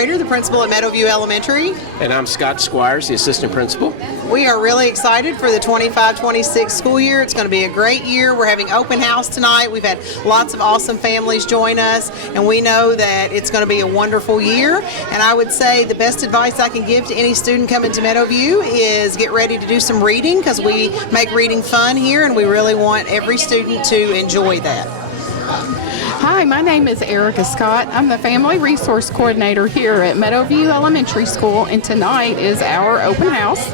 Schrader, the principal at Meadowview Elementary. And I'm Scott Squires, the assistant principal. We are really excited for the 25-26 school year. It's going to be a great year. We're having open house tonight. We've had lots of awesome families join us, and we know that it's going to be a wonderful year. And I would say the best advice I can give to any student coming to Meadowview is get ready to do some reading, because we make reading fun here, and we really want every student to enjoy that. Hi, my name is Erica Scott. I'm the Family Resource Coordinator here at Meadowview Elementary School, and tonight is our open house.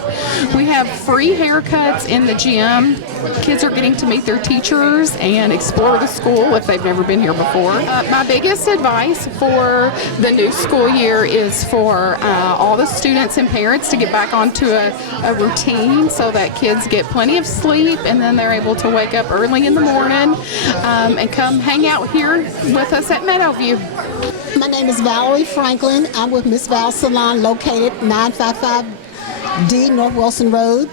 We have free haircuts in the gym. Kids are getting to meet their teachers and explore the school if they've never been here before. My biggest advice for the new school year is for all the students and parents to get back onto a routine so that kids get plenty of sleep, and then they're able to wake up early in the morning and come hang out here with us at Meadowview. My name is Valerie Franklin. I'm with Miss Val Salon, located 955D North Wilson Road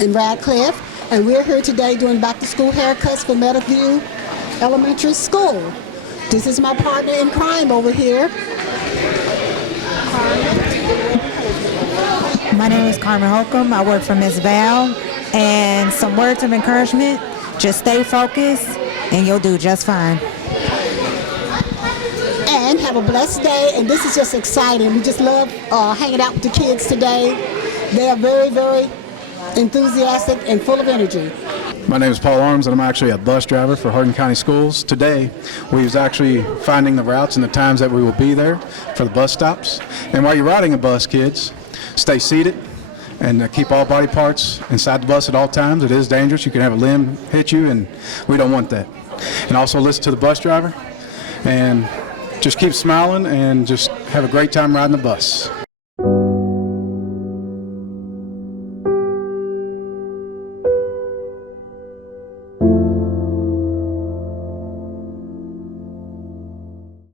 in Radcliffe. And we're here today doing back-to-school haircuts for Meadowview Elementary School. This is my partner in crime over here. My name is Carmen Holcomb. I work for Miss Val. And some words of encouragement: just stay focused and you'll do just fine. And have a blessed day. And this is just exciting. We just love hanging out with the kids today. They are very, very enthusiastic and full of energy. My name is Paul Arms, and I'm actually a bus driver for Hardin County Schools. Today, we was actually finding the routes and the times that we will be there for the bus stops. And while you're riding a bus, kids, stay seated and keep all body parts inside the bus at all times. It is dangerous. You can have a limb hit you, and we don't want that. And also listen to the bus driver, and just keep smiling and just have a great time riding the bus.